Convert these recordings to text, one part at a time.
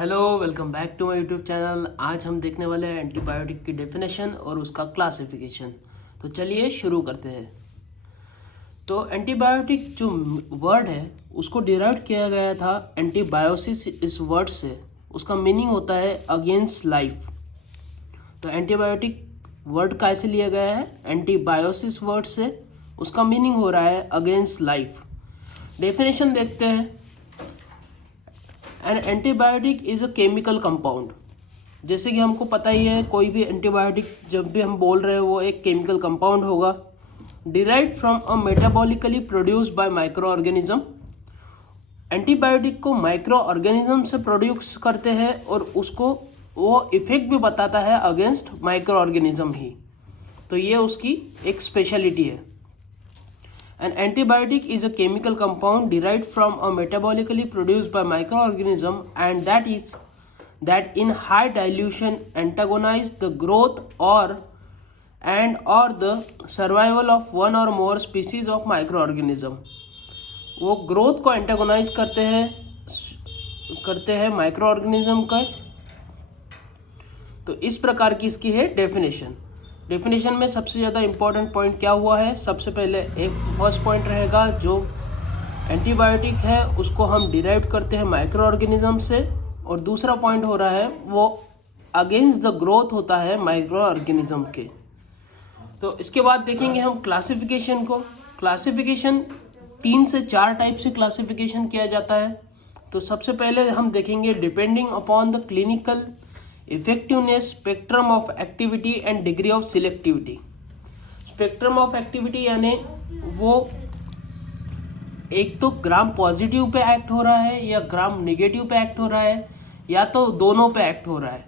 Hello, welcome back to my YouTube channel. आज हम देखने वाले हैं एंटीबायोटिक की डेफिनेशन और उसका क्लासिफिकेशन। तो चलिए शुरू करते हैं। तो एंटीबायोटिक जो वर्ड है उसको डिराइव किया गया था एंटीबायोसिस इस वर्ड से। उसका मीनिंग होता है अगेंस्ट लाइफ। तो एंटीबायोटिक वर्ड कैसे लिया गया है? एंटीबायोसिस वर्ड से। उसका मीनिंग हो रहा है अगेंस्ट लाइफ। डेफिनेशन देखते हैं। An antibiotic is a chemical compound. जैसे कि हमको पता ही है, कोई भी एंटीबायोटिक जब भी हम बोल रहे हैं वो एक केमिकल कंपाउंड होगा। Derived from a metabolically produced by micro organism. Antibiotic को माइक्रो ऑर्गेनिज्म से प्रोड्यूस करते हैं और उसको वो इफेक्ट भी बताता है अगेंस्ट माइक्रो ऑर्गेनिज्म ही। तो ये उसकी एक स्पेशलिटी है। An antibiotic is a chemical compound derived from a metabolically produced by microorganism and that in high dilution antagonize the growth or the survival of one or more species of microorganism. वो growth को antagonise करते हैं micro organism का। तो इस प्रकार की इसकी है डेफिनेशन में सबसे ज़्यादा इम्पॉर्टेंट पॉइंट क्या हुआ है? सबसे पहले एक फर्स्ट पॉइंट रहेगा, जो एंटीबायोटिक है उसको हम डिराइव करते हैं माइक्रो ऑर्गेनिज्म से, और दूसरा पॉइंट हो रहा है वो अगेंस्ट द ग्रोथ होता है माइक्रो ऑर्गेनिज्म के। तो इसके बाद देखेंगे हम क्लासिफिकेशन को। क्लासिफिकेशन 3 से 4 टाइप से क्लासिफिकेशन किया जाता है। तो सबसे पहले हम देखेंगे depending upon the clinical effectiveness, spectrum of activity and degree of selectivity. Spectrum of activity यानी वो एक तो ग्राम पॉजिटिव पे एक्ट हो रहा है या ग्राम नेगेटिव पे एक्ट हो रहा है या तो दोनों पे एक्ट हो रहा है।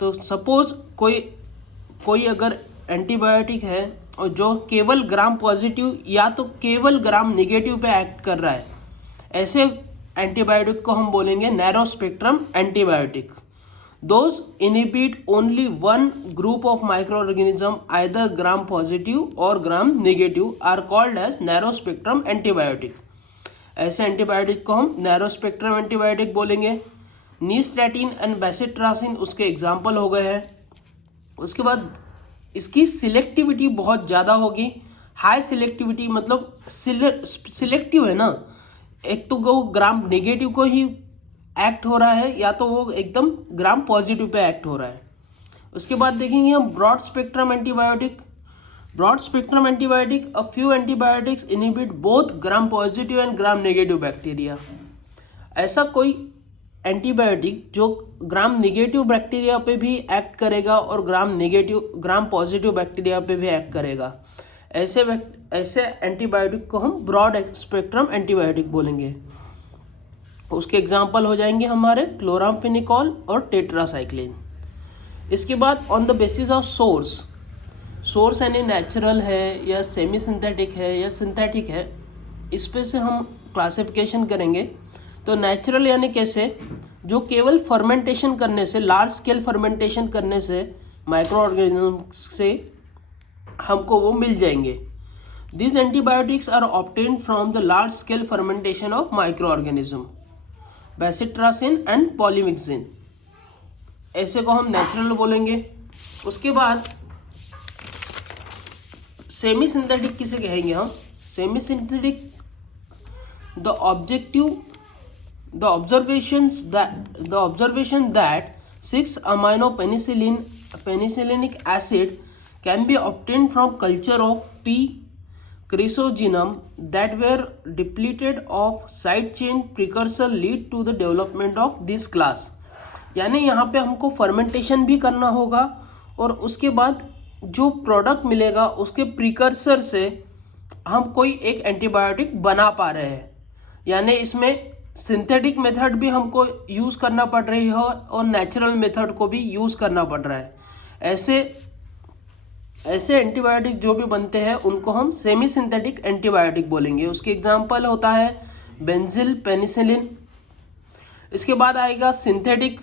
तो सपोज कोई अगर एंटीबायोटिक है और जो केवल ग्राम पॉजिटिव या तो केवल ग्राम नेगेटिव पे एक्ट कर रहा है, ऐसे एंटीबायोटिक को हम बोलेंगे narrow spectrum antibiotic. Those inhibit only one group of microorganism, either gram positive or gram negative, are called as narrow spectrum antibiotic. ऐसे एंटीबायोटिक को हम नैरो स्पेक्ट्रम एंटीबायोटिक बोलेंगे। नीस्टैटिन एंड बेसिट्रासिन उसके एग्जाम्पल हो गए हैं। उसके बाद इसकी सिलेक्टिविटी बहुत ज़्यादा होगी। हाई सिलेक्टिविटी मतलब सिलेक्टिव है ना, एक तो वो ग्राम नेगेटिव को ही एक्ट हो रहा है या तो वो एकदम ग्राम पॉजिटिव पे एक्ट हो रहा है। उसके बाद देखेंगे हम broad spectrum antibiotic. Broad spectrum antibiotic, a few antibiotics inhibit both gram positive and gram negative bacteria. ऐसा कोई एंटीबायोटिक जो ग्राम नेगेटिव बैक्टीरिया पे भी एक्ट करेगा और ग्राम पॉजिटिव बैक्टीरिया पे भी एक्ट करेगा, ऐसे एंटीबायोटिक को हम ब्रॉड स्पेक्ट्रम एंटीबायोटिक बोलेंगे। उसके एग्जाम्पल हो जाएंगे हमारे क्लोरामफेनिकॉल और टेट्रासाइक्लिन। इसके बाद on the basis of source यानी नेचुरल है या सेमी सिंथेटिक है या सिंथेटिक है, इस पे से हम क्लासिफिकेशन करेंगे। तो नेचुरल यानी कैसे, जो केवल फर्मेंटेशन करने से, लार्ज स्केल फर्मेंटेशन करने से माइक्रो ऑर्गेनिज्म से हमको वो मिल जाएंगे। This antibiotics are obtained from the large scale fermentation of microorganism, bacitracin and polymyxin. ऐसे को हम नेचुरल बोलेंगे। उसके बाद सेमी सिंथेटिक किसे कहेंगे हम? Semi synthetic the observation that 6 amino penicillinic acid can be obtained from culture of P Chrysogenum that were depleted of side chain precursor lead to the development of this class। यानी यहाँ पे हमको fermentation भी करना होगा और उसके बाद जो प्रोडक्ट मिलेगा उसके प्रिकर्सर से हम कोई एक एंटीबायोटिक बना पा रहे हैं। यानी इसमें सिंथेटिक मेथड भी हमको यूज़ करना पड़ रही है और नेचुरल मेथड को भी यूज़ करना पड़ रहा है। ऐसे एंटीबायोटिक जो भी बनते हैं उनको हम सेमी सिंथेटिक एंटीबायोटिक बोलेंगे। उसके एग्जांपल होता है बेंजिल पेनिसिलिन। इसके बाद आएगा सिंथेटिक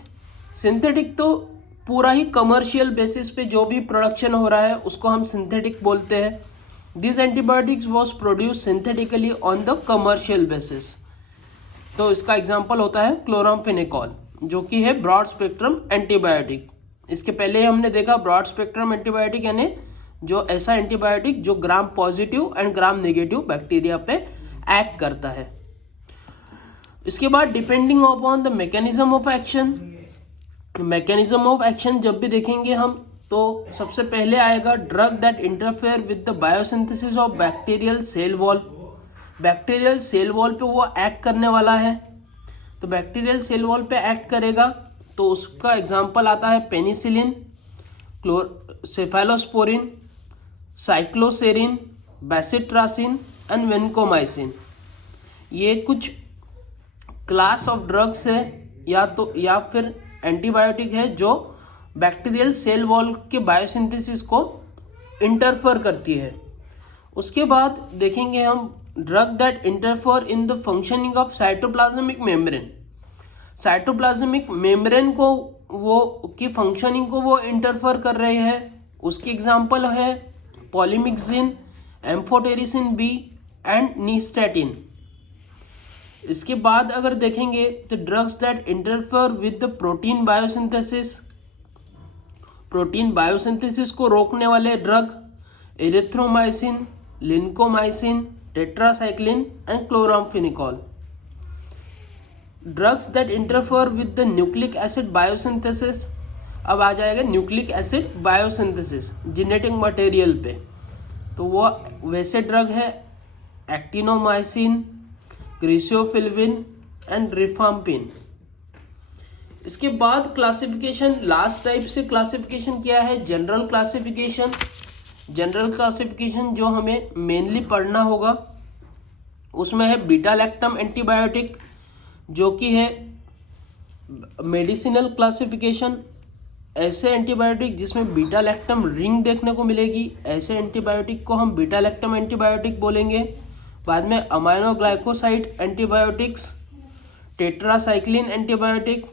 तो पूरा ही कमर्शियल बेसिस पे जो भी प्रोडक्शन हो रहा है उसको हम सिंथेटिक बोलते हैं। This antibiotics was produce synthetically on the commercial basis. तो इसका एग्जांपल होता है क्लोरामफेनिकॉल। जो कि है ब्रॉड स्पेक्ट्रम एंटीबायोटिक। इसके पहले हमने देखा ब्रॉड स्पेक्ट्रम एंटीबायोटिक यानी जो ऐसा एंटीबायोटिक जो gram positive and gram negative bacteria पे एक्ट करता है। इसके बाद depending upon the mechanism of action, mechanism of action जब भी देखेंगे हम तो सबसे पहले आएगा drug that interfere with the biosynthesis of bacterial cell wall. Bacterial cell wall पे वो एक्ट करने वाला है, तो बैक्टीरियल सेल वॉल पे एक्ट करेगा तो उसका एग्जांपल आता है penicillin, cephalosporin, cycloserine, bacitracin and vancomycin. ये कुछ क्लास ऑफ ड्रग्स है या फिर एंटीबायोटिक है जो बैक्टीरियल सेल वॉल के बायोसिंथेसिस को इंटरफेयर करती है। उसके बाद देखेंगे हम drug that interfere in the functioning of cytoplasmic membrane. Cytoplasmic membrane को वो की फंक्शनिंग को वो इंटरफेयर कर रहे हैं। उसकी एग्जांपल है पॉलीमिक्सिन, एम्फोटेरिसिन बी एंड नीस्टैटिन। इसके बाद अगर देखेंगे तो drugs that interfere with the protein biosynthesis, protein biosynthesis को रोकने वाले drug erythromycin, lincomycin, tetracycline and chloramphenicol. Drugs that interfere with the nucleic acid biosynthesis, अब आ जाएगा nucleic acid biosynthesis genetic material पे, तो वो वैसे ड्रग है एक्टिनोमाइसिन, ग्रीसियोफिल्विन एंड रिफाम्पिन। इसके बाद क्लासिफिकेशन, लास्ट टाइप से क्लासिफिकेशन क्या है जनरल क्लासिफिकेशन। जनरल क्लासिफिकेशन जो हमें मेनली पढ़ना होगा उसमें है बीटा लैक्टम एंटीबायोटिक जो कि है मेडिसिनल क्लासिफिकेशन। ऐसे एंटीबायोटिक जिसमें बीटा लैक्टम रिंग देखने को मिलेगी, ऐसे एंटीबायोटिक को हम बीटा लैक्टम एंटीबायोटिक बोलेंगे। बाद में amino glycoside antibiotics, tetracycline antibiotic,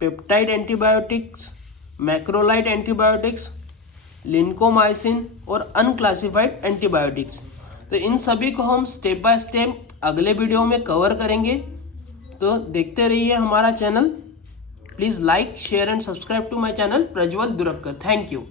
peptide antibiotics, macrolide antibiotics, lincomycin और अनक्लासिफाइड एंटीबायोटिक्स। तो इन सभी को हम स्टेप बाय स्टेप अगले वीडियो में कवर करेंगे, तो देखते रहिए हमारा channel. Please like, share and subscribe to my channel Prajwal Durakkar. Thank you.